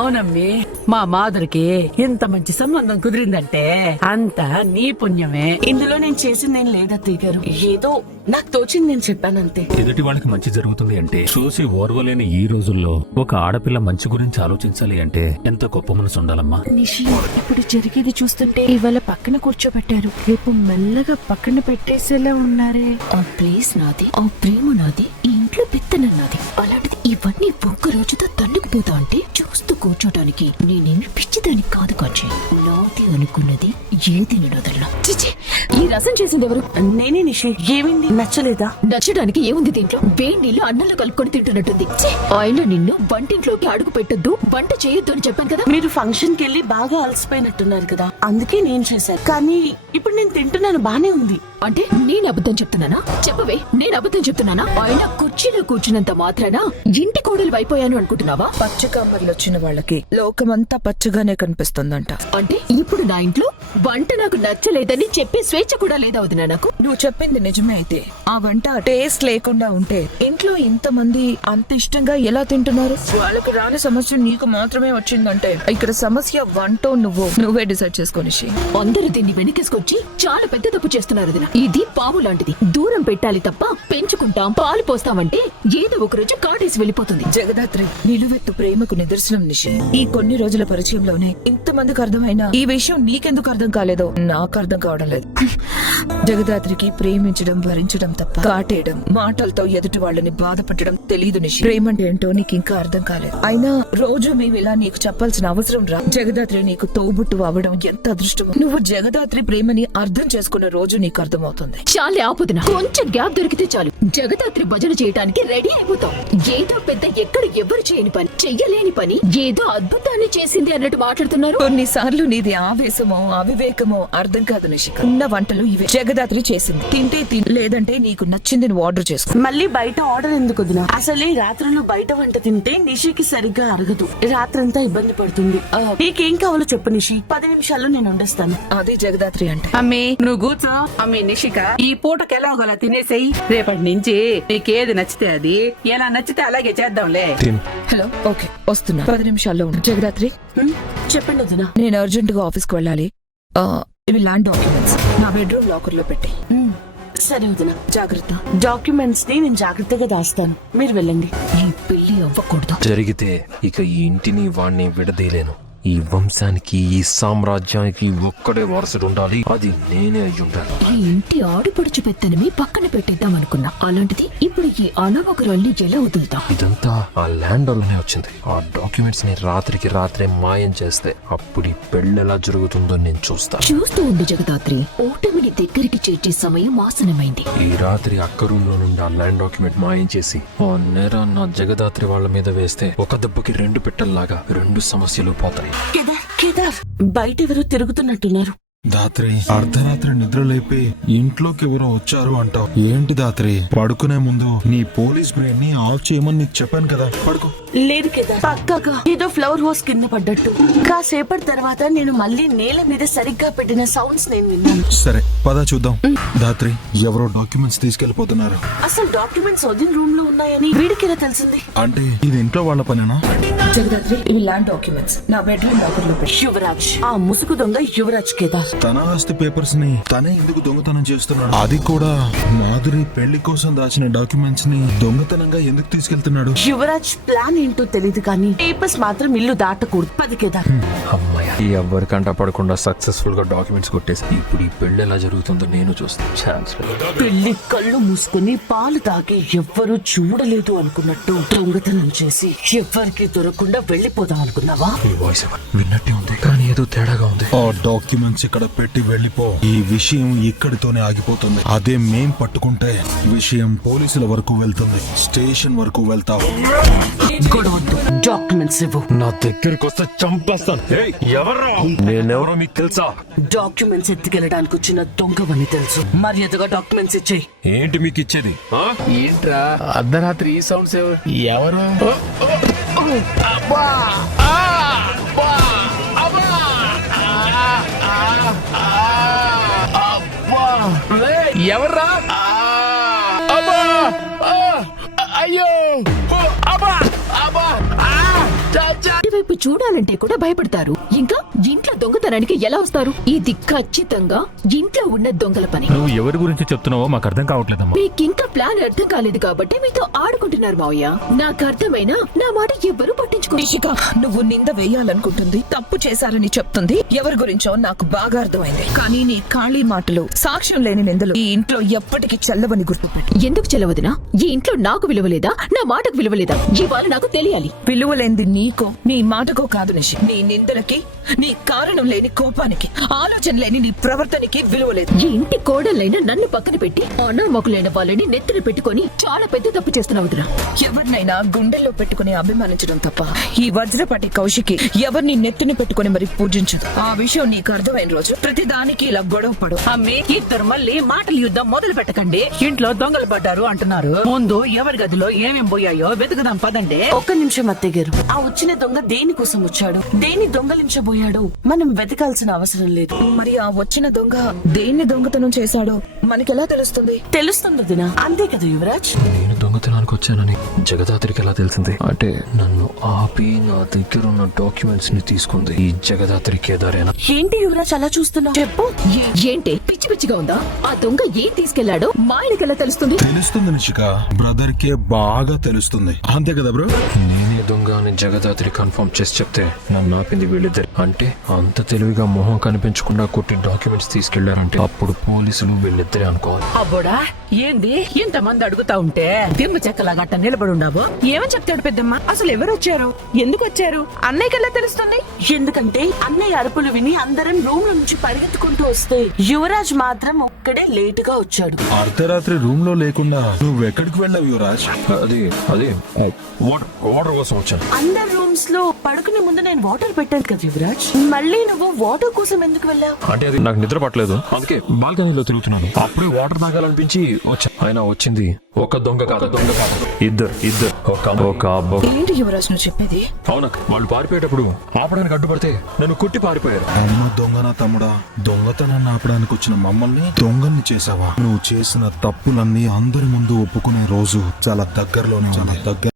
అవునమ్మి, మా మాధురికి ఇంత మంచి సంబంధం కుదిరిందంటే అంతా నీ పుణ్యమే. ఇందులో నేను చేసిందేం లేదత్తయ్య గారు, ఏదో నాకు తోచింది నేను చెప్పానంతే. ఎదుటి వాళ్ళకి మంచి జరుగుతుంది అంటే చూసి ఓర్వలేని ఈ రోజుల్లో ఒక ఆడపిల్ల మంచి గురించి ఆలోచించాలి అంటే ఎంత గొప్ప మనసు ఉండాలమ్మా. నిషి, ఇప్పుడు జరిగేది చూస్తుంటే ఇవాళ పక్కన కూర్చోబెట్టారు, రేపు మెల్లగా పక్కన పెట్టేసేలా ఉన్నారే. ఆ ప్లేస్ నాది, ఆ ప్రేమ నాది, ఈ ఇంట్లో పెత్తనం నాది. అలాంటిది ఇవన్నీ ఒక్క రోజుతో తన్నుకుపోతా అంటే చూస్తూ కూర్చోటానికి నేనేమి పిచ్చిదానికి కాదు కాచి. నాది అనుకున్నది ఏది నేను వదలను. చిచి, ఈ రసం చేసింది ఎవరు? నేనే నిషి. ఏమైంది, నచ్చలేదా? నచ్చడానికి ఏముంది దీంట్లో? వేడి నీళ్లు అన్నంలో కలుపుకొని తింటున్నట్టుంది. ఆయన నిన్ను వంటింట్లోకి అడుగు పెట్టొద్దు, వంట చేయొద్దు అని చెప్పాను కదా. మీరు ఫంక్షన్ కి వెళ్ళి బాగా అలసిపోయినట్టున్నారు కదా, అందుకే నేను చేశాను. కానీ ఇప్పుడు నేను తింటున్నాను, బానే ఉంది. అంటే నేను అబద్ధం చెప్తున్నానా? చెప్పవే, నేను అబద్ధం చెప్తున్నానా? ఆయన కుర్చీలో కూర్చున్నంత మాత్రాన ఇంటి కోడలు అయిపోయాను అనుకుంటున్నావా? పచ్చకమ్మర్లు వచ్చిన వాళ్ళకి లోకమంతా పచ్చగానే కనిపిస్తుందంట. అంటే ఇప్పుడు నా ఇంట్లో వంట నాకు నచ్చలేదని చెప్పే స్వేచ్ఛ కూడా లేదా వదినా నాకు? నువ్వు చెప్పింది నిజమే అయితే ఆ వంట టేస్ట్ లేకుండా ఉంటే ఇంట్లో ఇంతమంది అంత ఇష్టంగా ఎలా తింటున్నారు? వాళ్ళకి రాని సమస్య నీకు మాత్రమే వచ్చిందంటే ఇక్కడ సమస్య వంటో నువ్వే డిసైడ్ చేసుకోని. అందరూ దీన్ని వెనకేసుకొచ్చి చాలా పెద్ద తప్పు చేస్తున్నారు వదినా. ఇది పాము లాంటిది, దూరం పెట్టాలి తప్ప పెంచుకుంటాం పాలు పోస్తామంటే ఏదో ఒక రోజు కాటేసి వెళ్ళిపోతుంది. జగదాత్రి నిలువెత్తు ప్రేమకు నిదర్శనం నిషి. ఈ కొన్ని రోజుల పరిచయంలోనే ఇంతమందికి అర్థమైనా ఈ విషయం నీకెందుకు అర్థం కాలేదో నాకు అర్థం కావడం లేదు. జగదాత్రికి ప్రేమించడం భరించడం తప్ప కాటేయడం, మాటలతో ఎదుటి వాళ్ళని బాధపడడం తెలీదు నిషి. ప్రేమ అంటే ఏంటో నీకు ఇంకా అర్థం కాలేదు. అయినా రోజు మేము ఇలా నీకు చెప్పాల్సిన అవసరం రా. జగదాత్రి నీకు తోబుట్టు అవ్వడం ఎంత అదృష్టమో. నువ్వు జగదాత్రి ప్రేమని అర్థం చేసుకున్న రోజు నీకు అర్థమవుతుంది. చాలే ఆపుదినా, కొంచెం గ్యాప్ దొరికితే చాలు జగదాత్రి భజన చేయడానికి రెడీ అయిపోతాం. ఏదో పెద్ద ఎక్కడ ఎవరు చేయని పని, చెయ్యలేని పని ఏదో అద్భుతాన్ని చేసింది అన్నట్టు మాట్లాడుతున్నారు. కొన్నిసార్లు నీది ఆవేశమో అవివేకమో అర్థం కాదు నిషిక. ఉన్న వంటలు ఇవే జగదాత్రి చేసింది. తింటే లేదంటే నీకు నచ్చింది నువ్వు ఆర్డర్ చేసుకో. మళ్ళీ బయట ఆర్డర్ ఎందుకు వదినా? అసలే రాత్రులు బయట వంట తింటే నిషికి సరిగ్గా అరగదు, రాత్రంతా ఇబ్బంది పడుతుంది. నీకేం కావాలో చెప్పు నిషి, 10 నిమిషాల్లో నేను వండేస్తాను. అది జగదాత్రి అంటే. అమ్మి నువ్వు కూర్చో. అమ్మి నిషిక, ఈ పూటకి ఎలాగోలా తినేసేయి. రేపటి నుంచి నీకేది నచ్చితే అది, ఎలా నచ్చితే అలాగే చేద్దాంలే. హలో, ఓకే వస్తున్నా, 10 నిమిషాల్లో ఉండు. జగదాత్రి చెప్పండి వదినా. నేను అర్జెంట్ గా ఆఫీస్ కి వెళ్ళాలి. ఇవి ల్యాండ్ డాక్యుమెంట్స్ నా బెడ్రూమ్ లాకర్ లో పెట్టి. సరే వదినా, జాగ్రత్త. డాక్యుమెంట్స్ ని నేను జాగ్రత్తగా దాస్తాను, మీరు వెళ్ళండి. ఈ పెళ్లి అవ్వకూడదు. జరిగితే ఇక ఈ ఇంటిని వాణ్ణి విడదీయలేను. ఈ వంశానికి, ఈ సామ్రాజ్యానికి ఒక్కడే వారసుడు ఉండాలి, అది నేనే అయి ఉండాలి. ఈ ఇంటి ఆడుపడుచు పెత్తనమి పక్కన పెట్టేద్దాం అనుకున్నా, అలాంటిది ఇప్పుడు ఈ అనవకరాల్ని ఎలా వదులుతాం? ఇదంతా ఆ ల్యాండ్ లోనే వచ్చింది. ఆ డాక్యుమెంట్స్ ని రాత్రికి రాత్రే మాయం చేస్తే అప్పుడు ఈ పెళ్లి ఎలా జరుగుతుందో నేను చూస్తా. చూస్తూ ఉండి జగదాత్రి, ఓటమిని దగ్గరికి చేర్చే సమయం ఆసనమైంది. ఈ రాత్రి అక్క రూమ్ లో నుండి ఆ ల్యాండ్ డాక్యుమెంట్ మాయం చేసి ఆ నేరాన్ని జగదాత్రి వాళ్ళ మీద వేస్తే ఒక దెబ్బకి 2 పిట్టల్లాగా 2 సమస్యలు పోతాయి. కేదార్, బయట ఎవరో తిరుగుతున్నట్టున్నారు. దాత్రి, అర్ధరాత్రి నిద్ర లేపి ఇంట్లోకి ఎవరో వచ్చారు అంటావు ఏంటి దాత్రి? పడుకునే ముందు నీ పోలీస్ బ్రెయిన్ ని ఆఫ్ చేయమని నీకు చెప్పాను కదా, పడుకో. లేదు కేదార్, పక్కగా ఏదో ఫ్లవర్ హౌస్ కింద పడ్డట్టు. కాసేపటి తర్వాత నేను మళ్ళీ నేల మీద సరిగ్గా పెట్టిన సౌండ్స్ నేను విన్నాను. సరే పద చూద్దాం. దాత్రి, ఎవరో డాక్యుమెంట్స్ తీసుకెళ్లిపోతున్నారు. అసలు డాక్యుమెంట్స్ వదిన రూమ్ లో ఉన్నాయని వీడికి ఎలా తెలిసింది? అంటే ఇది ఇంట్లో వాళ్ళ పనేనా? జగదాత్రి, ఇవి ల్యాండ్ డాక్యుమెంట్స్ నా బెడ్రూమ్ లాకర్ లో పెట్టి. యువరాజ్, ఆ ముసుగు దొంగ యువరాజ్. కేదార్, తన ఆస్తి పేపర్స్ ని తనే ఎందుకు దొంగతనం చేస్తున్నాడు? అది కూడా మాధురి పెళ్లి కోసం దాచిన డాక్యుమెంట్స్ ని దొంగతనంగా ఎందుకు తీసుకెళ్తున్నాడు? యువరాజ్ ప్లాన్ ఏంటో తెలీదు కానీ పేపర్స్ మాత్రం ఇల్లు దాటకూడదు. 10 కేదార్. అమ్మాయ, ఈ ఎవ్వరికంట పడకుండా సక్సెస్ఫుల్ గా డాక్యుమెంట్స్ కొట్టేసి ఇప్పుడు ఈ పెళ్లి ఎలా జరుగుతుందో నేను చూస్తాను. ఛాన్స్ పెళ్లి కళ్ళు మూసుకుని పాలు తాగి ఎవ్వరూ చూడలేదు అనుకున్నట్టు దొంగతనం చేసి ఎవ్వరికి దొరకకుండా వెళ్లిపోదాం అనుకున్నావా? ఈ వాయిస్ విన్నట్టే ఉంది కానీ ఏదో తేడాగా ఉంది. ఆ డాక్యుమెంట్స్ ఇక్కడ పెట్టి వెళ్ళిపో. ఈ విషయం ఇక్కడితోనే ఆగిపోతుంది. అదే మేం పట్టుకుంటే విషయం పోలీసుల వరకు వెళ్తుంది, స్టేషన్ వరకు వెళ్తావు. గొడవద్దు, డాక్యుమెంట్స్ ఇవ్వు. నా దగ్గరికి వస్తే చంపేస్తాను. నేనెవరో మీకు తెలుసా? డాక్యుమెంట్స్ ఎత్తుకెళ్ళడానికి వచ్చిన దొంగవని తెలుసు. మర్యాదగా డాక్యుమెంట్స్ ఇచ్చేయి. ఏంటి మీకు ఇచ్చేది? ఏంట్రా అర్ధరాత్రి ఈ సౌండ్స్? ఎవరు? ఎవర్రా? వైపు చూడాలంటే కూడా భయపడతారు. ఇంకా ఇంట్లో దొంగతనానికి ఎలా వస్తారు? ఇది ఖచ్చితంగా ఇంట్లో ఉన్న దొంగల పని. నువ్వు ఎవరి గురించి చెప్తున్నావో మాకు అర్థం కావట్లేదమ్మా. మీకింకా ప్లాన్ అర్థం కాలేదు కాబట్టి మీతో ఆడుకుంటున్నారు మావయ్య. నాకు అర్థమైనా నా మాట ఎవ్వరూ పట్టించుకో. నిషిక, నువ్వు నింద వేయాలనుకుంటుంది, తప్పు చేశారని చెప్తుంది. ఎవరి గురించో నాకు బాగా అర్థమైంది. కానీ నీ ఖాళీ మాటలు, సాక్ష్యం లేని నిందలు ఈ ఇంట్లో ఎప్పటికీ చెల్లవని గుర్తుపెట్టు. ఎందుకు చెలవదినా? ఈ ఇంట్లో నాకు విలువలేదా? నా మాటకు విలువలేదా? ఇవాళ నాకు తెలియాలి. విలువలేంది నీకో నీ మాటకో కాదు నిషి. నీ నిందలకి, నీ కారణం లేని కోపానికి, ఆలోచన లేని నీ ప్రవర్తనకి విలువలేదు. ఈ ఇంటి కోడలైన నన్ను పక్కన పెట్టి అనామకులైన వాళ్ళని నెత్తిన పెట్టుకొని చాలా పెద్ద తప్పు చేస్తున్నావుదిరా. ఎవరినైనా గుండెల్లో పెట్టుకుని అభిమానించడం తప్ప ఈ వజ్రపాటి కౌశికి ఎవరిని నెత్తిన పెట్టుకుని మరి పూజించదు. ఆ విషయం నీకు అర్థమైన రోజు ప్రతిదానికి ఇలా గొడవ పడు. అమ్మి, ఇద్దరు మళ్ళీ మాటల యుద్ధం మొదలు పెట్టకండి. ఇంట్లో దొంగలు పడ్డారు అంటున్నారు. ముందు ఎవరి గదిలో ఏమేం పోయాయో వెతుకుదాం పదండి. ఒక్క నిమిషం అత్తయ్య గారు, ఆ వచ్చిన దొంగ దేనికోసం వచ్చాడు, దేని దొంగలించబోయాడు మనం వెతకాల్సిన అవసరం లేదు. మరి ఆ వచ్చిన దొంగ దేన్ని దొంగతనం చేశాడో మనకెలా తెలుస్తుంది? తెలుస్తుంది వదినా, అంతే కదా యువరాజ్? నేను దొంగతనానికి వచ్చానని జగదాత్రికి ఎలా తెలిసింది? అంటే నన్ను ఆపి నా దగ్గర ఉన్న డాక్యుమెంట్స్ ని తీసుకుంది ఈ జగదాత్రి కేదారేనా? ఏంటి యువరాజ్ అలా చూస్తున్నావు? చెప్పు. ఏంటి పిచ్చి పిచ్చిగా ఉందా? ఆ దొంగ ఏం తీసుకెళ్లాడో మా ఆయనకెలా తెలుస్తుంది? తెలుస్తుంది నిషిక, బ్రదర్ కే బాగా తెలుస్తుంది, అంతే కదా బ్రో? నేనే దొంగ అని జగదాత్రి కన్ఫర్మ్ చేసి చెప్తే నన్ను ఆపింది వీళ్ళిద్దరు. అంటే అంత తెలివిగా మొహం కనిపించకుండా కొట్టి డాక్యుమెంట్స్ తీసుకెళ్లారంటే అప్పుడు పోలీసులు వీళ్ళిద్దరే అనుకోవాలి. అబ్బోడా, ఏంది ఇంతమంది అడుగుతా ఉంటే దిమ్మ చెక్కలాగా అట్ట నిలబడి ఉన్నావు? ఏమని చెప్తాడు పెద్దమ్మ? అసలు ఎవరు వచ్చారు, ఎందుకు వచ్చారు అన్నయ్యకి ఎలా తెలుస్తుంది? ఎందుకంటే అన్నయ్య అరుపులు విని అందరం రూమ్ లో నుంచి పరిగెత్తుకుంటూ వస్తే యువరాజ్ మాత్రం ఒక్కడే లేట్ గా వచ్చాడు. అర్ధరాత్రి రూమ్ లో లేకుండా నువ్వు ఎక్కడికి వెళ్ళావు యువరాజ్? అది వాటర్ కోసం వచ్చాను. అందరు రూమ్స్ లో పడుకునే ముందు నేను వాటర్ పెట్టాను కదా యువరాజ్, మళ్ళీ నువ్వు వాటర్ కోసం ఎందుకు వెళ్ళావు? అంటే అది నాకు నిద్ర పట్టలేదు, అందుకే బాల్కనీలో తిరుగుతున్నాను. అప్పుడే వాటర్ తాగాలనిపించి వచ్చా. ఆయన వచ్చింది ఒక దొంగ కాదు, ఇద్దరు ఒక ఏంటి యువరాజ్ నువ్వు చెప్పేది? అవునా, వాళ్ళు పారిపోయేటప్పుడు ఆపడానికి అడ్డుపడితే నన్ను కొట్టి పారిపోయారు. అమ్మ దొంగనా తమ్ముడా? దొంగతనాన్ని ఆపడానికి వచ్చిన మమ్మల్ని దొంగల్ని చేసావా? నువ్వు చేసిన తప్పులన్నీ అందరి ముందు ఒప్పుకునే రోజు చాలా దగ్గరలోనే ఉంది.